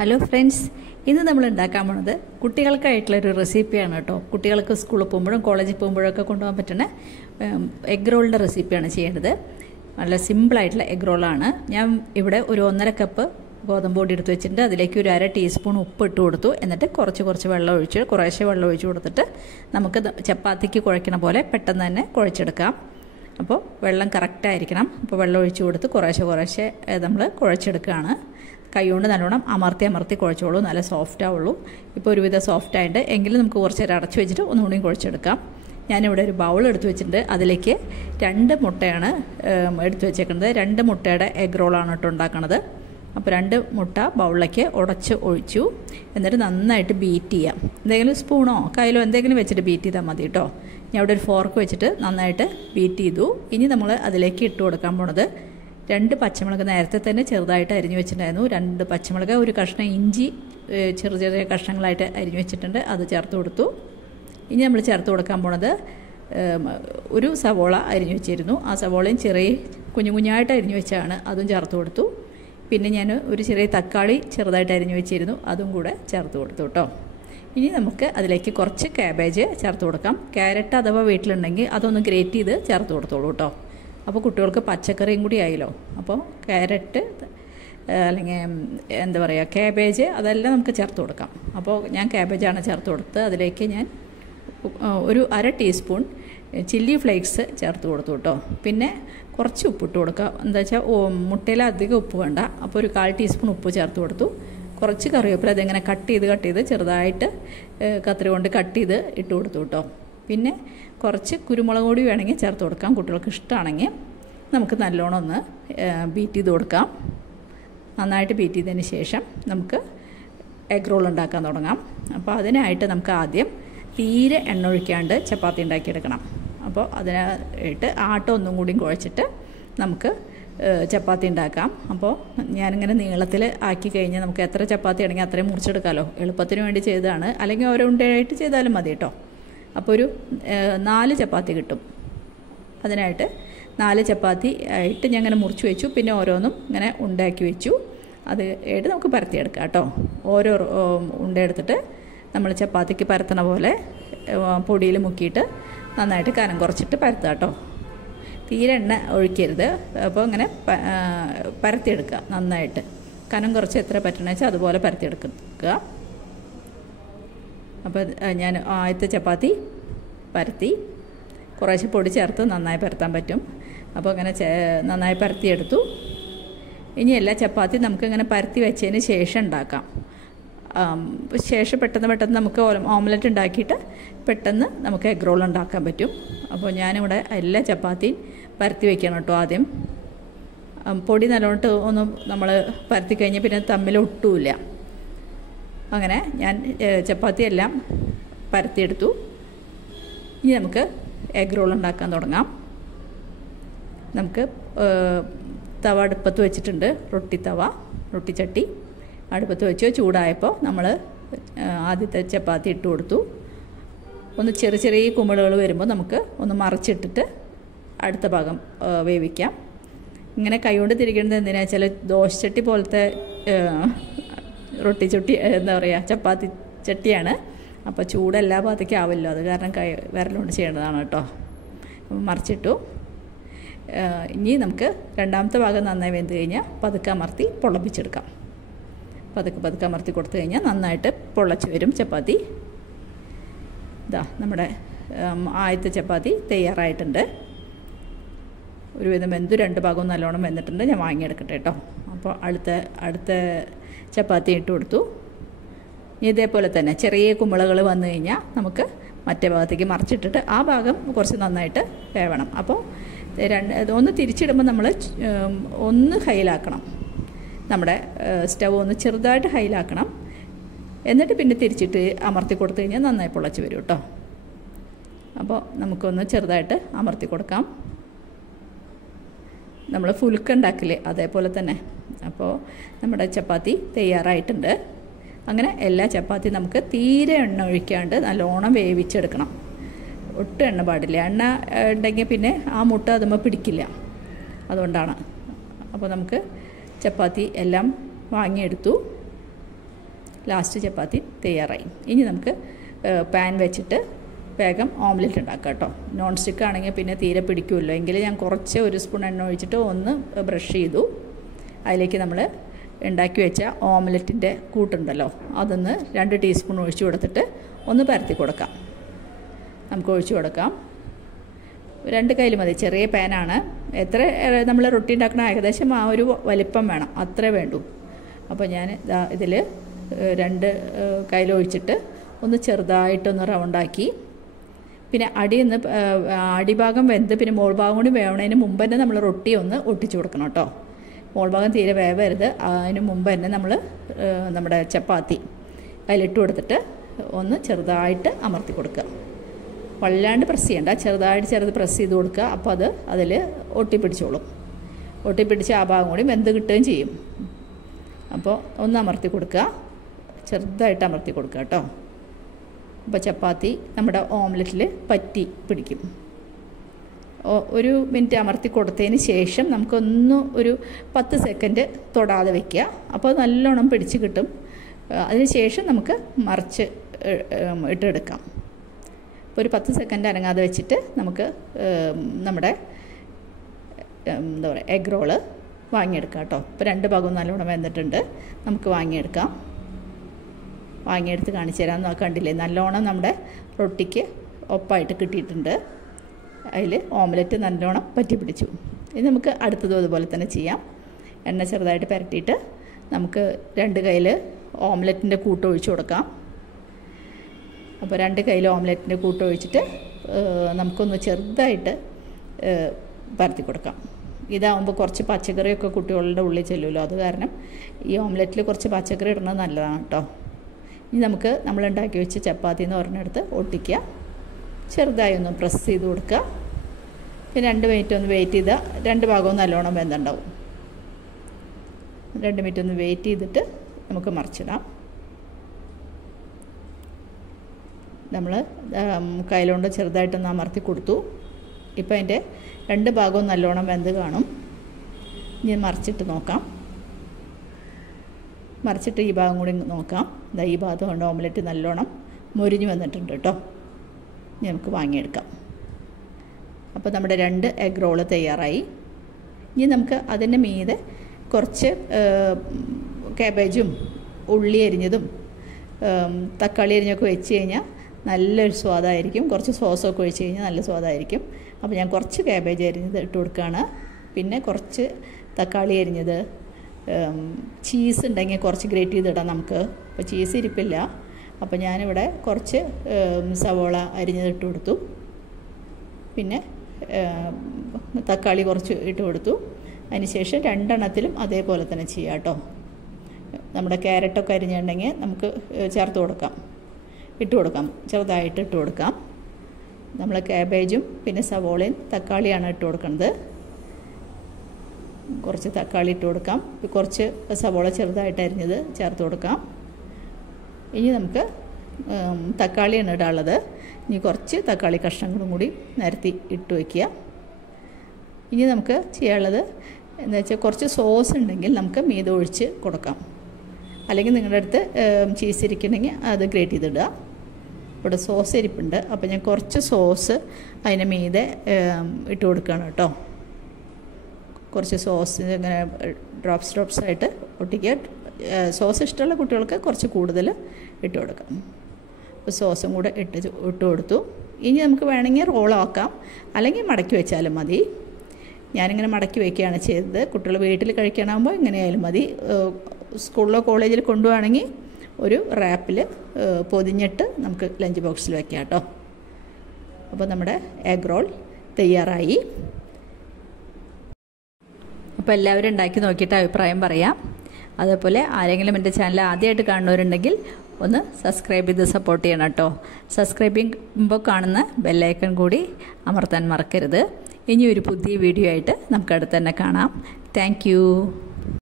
Hello friends, ഇന്ന് നമ്മൾ ഉണ്ടാക്കാൻ പോണത് കുട്ടികൾക്കായിട്ടുള്ളൊരു റെസിപ്പിയാണ് കേട്ടോ. കുട്ടികൾക്ക് സ്കൂളിൽ പോകുമ്പോഴും കോളേജിൽ പോകുമ്പോഴൊക്കെ കൊണ്ടുപോകാൻ പറ്റുന്ന എഗ് റോളിൻ്റെ റെസിപ്പിയാണ് ചെയ്യേണ്ടത്. നല്ല സിമ്പിളായിട്ടുള്ള എഗ് റോളാണ്. ഞാൻ ഇവിടെ ഒരു 1.5 കപ്പ് ഗോതമ്പ് പൊടി എടുത്ത് വെച്ചിട്ടുണ്ട്. അതിലേക്ക് ഒരു 1/2 ടീസ്പൂൺ ഉപ്പ് ഇട്ട് കൊടുത്തു. എന്നിട്ട് കുറച്ച് വെള്ളം ഒഴിച്ച് കുറേശ്ശെ വെള്ളം ഒഴിച്ച് കൊടുത്തിട്ട് നമുക്ക് ചപ്പാത്തിക്ക് കുഴക്കണ പോലെ പെട്ടെന്ന് തന്നെ കുഴച്ചെടുക്കാം. അപ്പോൾ വെള്ളം കറക്റ്റായിരിക്കണം. അപ്പോൾ വെള്ളം ഒഴിച്ച് കൊടുത്ത് കുറേശ്ശെ നമ്മൾ കുഴച്ചെടുക്കുകയാണ്. കൈകൊണ്ട് നല്ലോണം അമർത്തി കുഴച്ചോളൂ, നല്ല സോഫ്റ്റ് ആവുള്ളൂ. ഇപ്പോൾ ഒരുവിധം സോഫ്റ്റ് ആയിട്ട് എങ്കിലും നമുക്ക് കുറച്ച് നേരം അടച്ചു വെച്ചിട്ട് ഒന്നുകൂടി കുഴച്ചെടുക്കാം. ഞാനിവിടെ ഒരു ബൗൾ എടുത്ത് വെച്ചിട്ടുണ്ട്. അതിലേക്ക് 2 മുട്ടയാണ് എടുത്ത് വെച്ചേക്കുന്നത്. 2 മുട്ടയുടെ എഗ് റോളാണ് കേട്ടോ ഉണ്ടാക്കുന്നത്. അപ്പോൾ 2 മുട്ട ബൗളിലേക്ക് ഉടച്ച് ഒഴിച്ചു. എന്നിട്ട് നന്നായിട്ട് ബീറ്റ് ചെയ്യാം. എന്തെങ്കിലും സ്പൂണോ കയ്യിലോ എന്തെങ്കിലും വെച്ചിട്ട് ബീറ്റ് ചെയ്താൽ മതി കേട്ടോ. ഞാൻ ഇവിടെ ഒരു ഫോർക്ക് വെച്ചിട്ട് നന്നായിട്ട് ബീറ്റ് ചെയ്തു. ഇനി നമ്മൾ അതിലേക്ക് ഇട്ട് കൊടുക്കാൻ പോണത് 2 പച്ചമുളക് നേരത്തെ തന്നെ ചെറുതായിട്ട് അരിഞ്ഞു വെച്ചിട്ടുണ്ടായിരുന്നു. 2 പച്ചമുളക്, ഒരു കഷ്ണം ഇഞ്ചി ചെറിയ കഷ്ണങ്ങളായിട്ട് അരിഞ്ഞു വെച്ചിട്ടുണ്ട്. അത് ചേർത്ത് കൊടുത്തു. ഇനി നമ്മൾ ചേർത്ത് കൊടുക്കാൻ പോണത് ഒരു സവോള അരിഞ്ഞു വെച്ചിരുന്നു. ആ സവോളയും കുഞ്ഞായിട്ട് അരിഞ്ഞു വെച്ചാണ്, അതും ചേർത്ത് കൊടുത്തു. പിന്നെ ഞാൻ ഒരു ചെറിയ തക്കാളി ചെറുതായിട്ട് അരിഞ്ഞു വെച്ചിരുന്നു, അതും കൂടെ ചേർത്ത് കൊടുത്തു കേട്ടോ. ഇനി നമുക്ക് അതിലേക്ക് കുറച്ച് കാബേജ് ചേർത്ത് കൊടുക്കാം. ക്യാരറ്റ് അഥവാ വീട്ടിലുണ്ടെങ്കിൽ അതൊന്ന് ഗ്രേറ്റ് ചെയ്ത് ചേർത്ത് കൊടുത്തോളൂ കേട്ടോ. അപ്പോൾ കുട്ടികൾക്ക് പച്ചക്കറിയും കൂടി ആയല്ലോ. അപ്പോൾ ക്യാരറ്റ് അല്ലെങ്കിൽ എന്താ പറയുക, കാബേജ് അതെല്ലാം നമുക്ക് ചേർത്ത് കൊടുക്കാം. അപ്പോൾ ഞാൻ കാബേജാണ് ചേർത്ത് കൊടുത്തത്. അതിലേക്ക് ഞാൻ ഒരു 1/2 ടീസ്പൂൺ ചില്ലി ഫ്ലേക്സ് ചേർത്ത് കൊടുത്തു കേട്ടോ. പിന്നെ കുറച്ച് ഉപ്പിട്ട് കൊടുക്കുക. എന്താ വെച്ചാൽ മുട്ടയിൽ അധികം ഉപ്പ് വേണ്ട. അപ്പോൾ ഒരു 1/4 ടീസ്പൂൺ ഉപ്പ് ചേർത്ത് കൊടുത്തു. കുറച്ച് കറിവേപ്പില അതെങ്ങനെ കട്ട് ചെയ്ത് ചെറുതായിട്ട് കത്രി കൊണ്ട് കട്ട് ചെയ്ത് ഇട്ട് കൊടുത്തു കേട്ടോ. പിന്നെ കുറച്ച് കുരുമുളക് പൊടി വേണമെങ്കിൽ ചേർത്ത് കൊടുക്കാം. കുട്ടികൾക്ക് ഇഷ്ടമാണെങ്കിൽ നമുക്ക് നല്ലോണം ഒന്ന് ബീറ്റ് ചെയ്ത് കൊടുക്കാം. നന്നായിട്ട് ബീറ്റ് ചെയ്തതിന് ശേഷം നമുക്ക് എഗ് റോൾ ഉണ്ടാക്കാൻ തുടങ്ങാം. അപ്പോൾ അതിനായിട്ട് നമുക്ക് ആദ്യം തീരെ എണ്ണ ഒഴിക്കാണ്ട് ചപ്പാത്തി ഉണ്ടാക്കിയെടുക്കണം. അപ്പോൾ അതിനായിട്ട് ആട്ട ഒന്നും കൂടി കുഴച്ചിട്ട് നമുക്ക് ചപ്പാത്തി ഉണ്ടാക്കാം. അപ്പോൾ ഞാനിങ്ങനെ നീളത്തിൽ ആക്കി കഴിഞ്ഞാൽ നമുക്ക് എത്ര ചപ്പാത്തി ആണെങ്കിൽ അത്രയും മുറിച്ചെടുക്കാമല്ലോ. എളുപ്പത്തിന് വേണ്ടി ചെയ്തതാണ്. അല്ലെങ്കിൽ ഓരോ ഉണ്ടയായിട്ട് ചെയ്താലും മതി കേട്ടോ. അപ്പോൾ ഒരു 4 ചപ്പാത്തി കിട്ടും. അതിനായിട്ട് 4 ചപ്പാത്തി ആയിട്ട് ഞാൻ ഇങ്ങനെ മുറിച്ച് വെച്ചു. പിന്നെ ഓരോന്നും ഇങ്ങനെ ഉണ്ടാക്കി വെച്ചു. അത് ആയിട്ട് നമുക്ക് പരത്തിയെടുക്കാം കേട്ടോ. ഓരോ ഉണ്ടെടുത്തിട്ട് നമ്മൾ ചപ്പാത്തിക്ക് പരത്തണ പോലെ പൊടിയിൽ മുക്കിയിട്ട് നന്നായിട്ട് കനം കുറച്ചിട്ട് പരത്തുക കേട്ടോ. തീരെ എണ്ണ ഒഴിക്കരുത്. അപ്പോൾ ഇങ്ങനെ പരത്തിയെടുക്കുക. നന്നായിട്ട് കനം കുറച്ച് എത്ര പറ്റണമെന്ന് വെച്ചാൽ അതുപോലെ പരത്തിയെടുക്കുക. അപ്പോൾ ഞാൻ ആദ്യത്തെ ചപ്പാത്തി പരത്തി കുറേശ്ശെ പൊടി ചേർത്ത് നന്നായി പരത്താൻ പറ്റും. അപ്പോൾ അങ്ങനെ നന്നായി പരത്തിയെടുത്തു. ഇനി എല്ലാ ചപ്പാത്തി നമുക്കിങ്ങനെ പരത്തി വെച്ചതിന് ശേഷം ഉണ്ടാക്കാം. ശേഷം പെട്ടെന്ന് നമുക്ക് ഓംലെറ്റ് ഉണ്ടാക്കിയിട്ട് പെട്ടെന്ന് നമുക്ക് എഗ് റോൾ ഉണ്ടാക്കാൻ പറ്റും. അപ്പോൾ ഞാനിവിടെ എല്ലാ ചപ്പാത്തിയും പരത്തി വയ്ക്കണം കേട്ടോ. ആദ്യം പൊടി നല്ലോണം ഒന്നും നമ്മൾ പരത്തി കഴിഞ്ഞാൽ പിന്നെ തമ്മിൽ ഒട്ടുമില്ല. അങ്ങനെ ഞാൻ ചപ്പാത്തി എല്ലാം പരത്തിയെടുത്തു. ഇനി നമുക്ക് എഗ് റോൾ ഉണ്ടാക്കാൻ തുടങ്ങാം. നമുക്ക് തവ അടുപ്പത്ത് വെച്ചിട്ടുണ്ട്. റൊട്ടിച്ചട്ടി അടുപ്പത്ത് വെച്ച് ചൂടായപ്പോൾ നമ്മൾ ആദ്യത്തെ ചപ്പാത്തി ഇട്ട് കൊടുത്തു. ഒന്ന് ചെറിയ കുമിളുകൾ വരുമ്പോൾ നമുക്ക് ഒന്ന് മറിച്ചിട്ടിട്ട് അടുത്ത ഭാഗം വേവിക്കാം. ഇങ്ങനെ കൈകൊണ്ട് തിരിക്കുന്നത് എന്തിനാ വെച്ചാൽ ദോശച്ചട്ടി പോലത്തെ റൊട്ടിച്ചട്ടി എന്താ പറയുക, ചപ്പാത്തി ചട്ടിയാണ്. അപ്പോൾ ചൂട് എല്ലാ ഭാഗത്തേക്കും ആവില്ല. അത് കാരണം വിരലുകൊണ്ട് ചെയ്യേണ്ടതാണ് കേട്ടോ. മറിച്ചിട്ടു. ഇനി നമുക്ക് രണ്ടാമത്തെ ഭാഗം നന്നായി വെന്ത് കഴിഞ്ഞാൽ പതുക്കെ അമർത്തി പൊള്ളപ്പിച്ചെടുക്കാം. പതുക്കെ അമർത്തി കൊടുത്തു കഴിഞ്ഞാൽ നന്നായിട്ട് പൊള്ളച്ച് വരും ചപ്പാത്തി. ഇതാ നമ്മുടെ ആദ്യത്തെ ചപ്പാത്തി തയ്യാറായിട്ടുണ്ട്. ഒരുവിധം വെന്തു. 2 ഭാഗവും നല്ലോണം വെന്തിട്ടുണ്ട്. ഞാൻ വാങ്ങിയെടുക്കട്ടെ കേട്ടോ. അപ്പോൾ അടുത്ത ചപ്പാത്തി ഇട്ട് കൊടുത്തു. ഇതേപോലെ തന്നെ ചെറിയ കുമിളകൾ വന്നു കഴിഞ്ഞാൽ നമുക്ക് മറ്റേ ഭാഗത്തേക്ക് മറിച്ചിട്ടിട്ട് ആ ഭാഗം കുറച്ച് നന്നായിട്ട് വേവണം. അപ്പോൾ ഒന്ന് തിരിച്ചിടുമ്പോൾ നമ്മൾ ഒന്ന് ഹൈയിലാക്കണം. നമ്മുടെ സ്റ്റവ് ഒന്ന് ചെറുതായിട്ട് ഹൈയിലാക്കണം. എന്നിട്ട് പിന്നെ തിരിച്ചിട്ട് അമർത്തി കൊടുത്തു കഴിഞ്ഞാൽ നന്നായി പൊള്ളച്ച് വരും കേട്ടോ. അപ്പോൾ നമുക്കൊന്ന് ചെറുതായിട്ട് അമർത്തി കൊടുക്കാം. നമ്മൾ ഫുൽക്ക ഉണ്ടാക്കില്ലേ, അതേപോലെ തന്നെ. അപ്പോൾ നമ്മുടെ ചപ്പാത്തി തയ്യാറായിട്ടുണ്ട്. അങ്ങനെ എല്ലാ ചപ്പാത്തി നമുക്ക് തീരെ എണ്ണ ഒഴിക്കാണ്ട് നല്ലോണം വേവിച്ചെടുക്കണം. ഒട്ടും എണ്ണ പാടില്ല. എണ്ണ ഉണ്ടെങ്കിൽ പിന്നെ ആ മുട്ട അതുമ്പോൾ പിടിക്കില്ല. അതുകൊണ്ടാണ്. അപ്പോൾ നമുക്ക് ചപ്പാത്തി എല്ലാം വാങ്ങിയെടുത്തു. ലാസ്റ്റ് ചപ്പാത്തി തയ്യാറായി. ഇനി നമുക്ക് പാൻ വെച്ചിട്ട് വേഗം ഓംലെറ്റ് ഉണ്ടാക്കാം കേട്ടോ. നോൺ സ്റ്റിക്ക് ആണെങ്കിൽ പിന്നെ തീരെ പിടിക്കുമല്ലോ. എങ്കിൽ ഞാൻ കുറച്ച് 1 സ്പൂൺ എണ്ണ ഒഴിച്ചിട്ട് ഒന്ന് ബ്രഷ് ചെയ്തു. അതിലേക്ക് നമ്മൾ ഉണ്ടാക്കി വെച്ച ഓംലെറ്റിൻ്റെ കൂട്ടുണ്ടല്ലോ, അതൊന്ന് 2 ടീസ്പൂൺ ഒഴിച്ചു കൊടുത്തിട്ട് ഒന്ന് പരത്തി കൊടുക്കാം. നമുക്ക് ഒഴിച്ചു കൊടുക്കാം. 2 കയ്യിൽ മതി, ചെറിയ പാനാണ്. എത്ര നമ്മൾ റൊട്ടി ഉണ്ടാക്കണ ഏകദേശം ആ ഒരു വലിപ്പം വേണം, അത്രേ വേണ്ടൂ. അപ്പോൾ ഞാൻ ഇതിൽ 2 കയ്യിൽ ഒഴിച്ചിട്ട് ഒന്ന് ചെറുതായിട്ടൊന്ന് റൗണ്ടാക്കി. പിന്നെ അടിഭാഗം വെന്ത് പിന്നെ മോൾ ഭാഗം കൂടി വേവണതിന് മുമ്പ് തന്നെ നമ്മൾ റൊട്ടി ഒന്ന് ഒട്ടിച്ചു കൊടുക്കണം കേട്ടോ. മോൾ ഭാഗം തീരെ വേവരുത്. അതിന് മുമ്പ് തന്നെ നമ്മൾ നമ്മുടെ ചപ്പാത്തി അതിലിട്ട് കൊടുത്തിട്ട് ഒന്ന് ചെറുതായിട്ട് അമർത്തി കൊടുക്കുക. വല്ലാണ്ട് പ്രസ് ചെയ്യണ്ട, ചെറുത് പ്രസ് ചെയ്ത് കൊടുക്കുക. അപ്പോൾ അത് അതിൽ ഒട്ടിപ്പിടിച്ചോളും. ഒട്ടിപ്പിടിച്ച് ആ ഭാഗം കൂടി വെന്ത് കിട്ടുകയും ചെയ്യും. അപ്പോൾ ഒന്ന് അമർത്തി കൊടുക്കുക, ചെറുതായിട്ട് അമർത്തി കൊടുക്കുക കേട്ടോ. അപ്പോൾ ചപ്പാത്തി നമ്മുടെ ഓംലെറ്റിൽ പറ്റി പിടിക്കും. 1 മിനിറ്റ് അമർത്തി കൊടുത്തതിന് ശേഷം നമുക്കൊന്ന് ഒരു 10 സെക്കൻഡ് തൊടാതെ വയ്ക്കുക. അപ്പോൾ നല്ലോണം പിടിച്ച് കിട്ടും. അതിന് ശേഷം നമുക്ക് മറിച്ച് ഇട്ടെടുക്കാം. അപ്പോൾ ഒരു 10 സെക്കൻഡ് അനങ്ങാതെ വെച്ചിട്ട് നമുക്ക് നമ്മുടെ എന്താ പറയുക എഗ് റോള് വാങ്ങിയെടുക്കാം കേട്ടോ. ഇപ്പോൾ 2 ഭാഗവും നല്ലോണം വെന്തിട്ടുണ്ട്. നമുക്ക് വാങ്ങിയെടുത്ത് കാണിച്ചു തരാം. കണ്ടില്ലേ, നല്ലോണം നമ്മുടെ റൊട്ടിക്ക് ഒപ്പായിട്ട് കിട്ടിയിട്ടുണ്ട്. അതിൽ ഓംലെറ്റ് നല്ലോണം പറ്റി പിടിച്ചു. ഇനി നമുക്ക് അടുത്തതും അതുപോലെ തന്നെ ചെയ്യാം. എണ്ണ ചെറുതായിട്ട് പുരട്ടിയിട്ട് നമുക്ക് 2 കയ്യിൽ ഓംലെറ്റിൻ്റെ കൂട്ട് ഒഴിച്ചു കൊടുക്കാം. അപ്പോൾ 2 കയ്യിൽ ഓംലെറ്റിൻ്റെ കൂട്ട് ഒഴിച്ചിട്ട് നമുക്കൊന്ന് ചെറുതായിട്ട് പരത്തി കൊടുക്കാം. ഇതാവുമ്പോൾ കുറച്ച് പച്ചക്കറിയൊക്കെ കുട്ടികളുടെ ഉള്ളിൽ ചെല്ലുമല്ലോ, അത് കാരണം ഈ ഓംലെറ്റിൽ കുറച്ച് പച്ചക്കറി ഇടുന്നത് നല്ലതാണ് കേട്ടോ. ഇനി നമുക്ക് നമ്മളുണ്ടാക്കി വെച്ച ചപ്പാത്തി എന്ന് പറഞ്ഞെടുത്ത് ഒട്ടിക്കുക. ചെറുതായി ഒന്ന് പ്രസ് ചെയ്ത് കൊടുക്കുക. പിന്നെ 2 മിനിറ്റ് ഒന്ന് വെയിറ്റ് ചെയ്താൽ 2 ഭാഗവും നല്ലോണം വെന്തുണ്ടാവും. 2 മിനിറ്റ് ഒന്ന് വെയിറ്റ് ചെയ്തിട്ട് നമുക്ക് മറിച്ചിടാം. നമ്മൾ കയ്യിലുകൊണ്ട് ചെറുതായിട്ടൊന്ന് അമർത്തി കൊടുത്തു. ഇപ്പോൾ അതിൻ്റെ 2 ഭാഗവും നല്ലോണം വെന്ത് കാണും. ഇനി മറിച്ചിട്ട് നോക്കാം. മറിച്ചിട്ട് ഈ ഭാഗം കൂടി നോക്കാം. ഈ ഭാഗം കൊണ്ട് ഓംലെറ്റ് നല്ലോണം മൊരിഞ്ഞ് വന്നിട്ടുണ്ട് കേട്ടോ. ഇനി നമുക്ക് വാങ്ങിയെടുക്കാം. അപ്പോൾ നമ്മുടെ 2 എഗ് റോള് തയ്യാറായി. ഇനി നമുക്ക് അതിൻ്റെ മീതെ കുറച്ച് കാബേജും ഉള്ളി അരിഞ്ഞതും തക്കാളി അരിഞ്ഞൊക്കെ വെച്ച് കഴിഞ്ഞാൽ നല്ലൊരു സ്വാദായിരിക്കും. കുറച്ച് സോസൊക്കെ ഒഴിച്ച് കഴിഞ്ഞാൽ നല്ല സ്വാദായിരിക്കും. അപ്പോൾ ഞാൻ കുറച്ച് കാബേജ് അരിഞ്ഞത് ഇട്ട് കൊടുക്കുകയാണ്. പിന്നെ കുറച്ച് തക്കാളി അരിഞ്ഞത്, ചീസ് ഉണ്ടെങ്കിൽ കുറച്ച് ഗ്രേറ്റ് ചെയ്തിടാം നമുക്ക്. അപ്പോൾ ചീസ് ഇരിപ്പില്ല. അപ്പോൾ ഞാനിവിടെ കുറച്ച് സവോള അരിഞ്ഞത് ഇട്ട് കൊടുത്തു. പിന്നെ തക്കാളി കുറച്ച് ഇട്ട് കൊടുത്തു. അതിന് ശേഷം 2 എണ്ണത്തിലും അതേപോലെ തന്നെ ചെയ്യാം കേട്ടോ. നമ്മുടെ ക്യാരറ്റൊക്കെ അരിഞ്ഞിട്ടുണ്ടെങ്കിൽ നമുക്ക് ചേർത്ത് കൊടുക്കാം, ഇട്ട് കൊടുക്കാം, ചെറുതായിട്ട് ഇട്ട് കൊടുക്കാം. നമ്മൾ കാബേജും പിന്നെ സവോളയും തക്കാളിയാണ് ഇട്ട് കൊടുക്കുന്നത്. കുറച്ച് തക്കാളി ഇട്ട് കൊടുക്കാം. കുറച്ച് സവോള ചെറുതായിട്ട് അരിഞ്ഞത് ചേർത്ത് കൊടുക്കാം. ഇനി നമുക്ക് തക്കാളിയാണ് ഇടാനുള്ളത്. ഇനി കുറച്ച് തക്കാളി കഷ്ണങ്ങളും കൂടി നിരത്തി ഇട്ട് വയ്ക്കുക. ഇനി നമുക്ക് ചെയ്യാനുള്ളത് എന്താ വെച്ചാൽ കുറച്ച് സോസ് ഉണ്ടെങ്കിൽ നമുക്ക് മീതെ ഒഴിച്ച് കൊടുക്കാം. അല്ലെങ്കിൽ നിങ്ങളുടെ അടുത്ത് ചീസ് ഇരിക്കണമെങ്കിൽ അത് ഗ്രേറ്റ് ചെയ്തിടുക. ഇവിടെ സോസ് ഇരിപ്പുണ്ട്. അപ്പോൾ ഞാൻ കുറച്ച് സോസ് അതിന് മീതെ ഇട്ട് കൊടുക്കുകയാണ് കേട്ടോ. കുറച്ച് സോസ് ഇങ്ങനെ ഡ്രോപ്സ് ആയിട്ട് ഒട്ടിക്കുക. സോസ് ഇഷ്ടമുള്ള കുട്ടികൾക്ക് കുറച്ച് കൂടുതൽ ഇട്ട് കൊടുക്കാം. അപ്പോൾ സോസും കൂടെ ഇട്ട് കൊടുത്തു. ഇനി നമുക്ക് വേണമെങ്കിൽ റോളാക്കാം, അല്ലെങ്കിൽ മടക്കി വെച്ചാലും മതി. ഞാനിങ്ങനെ മടക്കി വയ്ക്കുകയാണ് ചെയ്തത്. കുട്ടികൾ വീട്ടിൽ കഴിക്കാനാകുമ്പോൾ ഇങ്ങനെയായാലും മതി. സ്കൂളിലോ കോളേജിൽ കൊണ്ടുപോവുകയാണെങ്കിൽ ഒരു റാപ്പിൽ പൊതിഞ്ഞിട്ട് നമുക്ക് ലഞ്ച് ബോക്സിൽ വെക്കാം കേട്ടോ. അപ്പോൾ നമ്മുടെ എഗ് റോൾ തയ്യാറായി. അപ്പോൾ എല്ലാവരും ഉണ്ടാക്കി നോക്കിയിട്ട് അഭിപ്രായം പറയാം. അതേപോലെ ആരെങ്കിലും എൻ്റെ ചാനൽ ആദ്യമായിട്ട് കാണുന്നവരുണ്ടെങ്കിൽ ഒന്ന് സബ്സ്ക്രൈബ് ചെയ്ത് സപ്പോർട്ട് ചെയ്യണം കേട്ടോ. സബ്സ്ക്രൈബ് ചെയ്യുമ്പോൾ കാണുന്ന ബെല്ലൈക്കൺ കൂടി അമർത്താൻ മറക്കരുത്. ഇനി ഒരു പുതിയ വീഡിയോ ആയിട്ട് നമുക്ക് അടുത്ത് തന്നെ കാണാം. താങ്ക്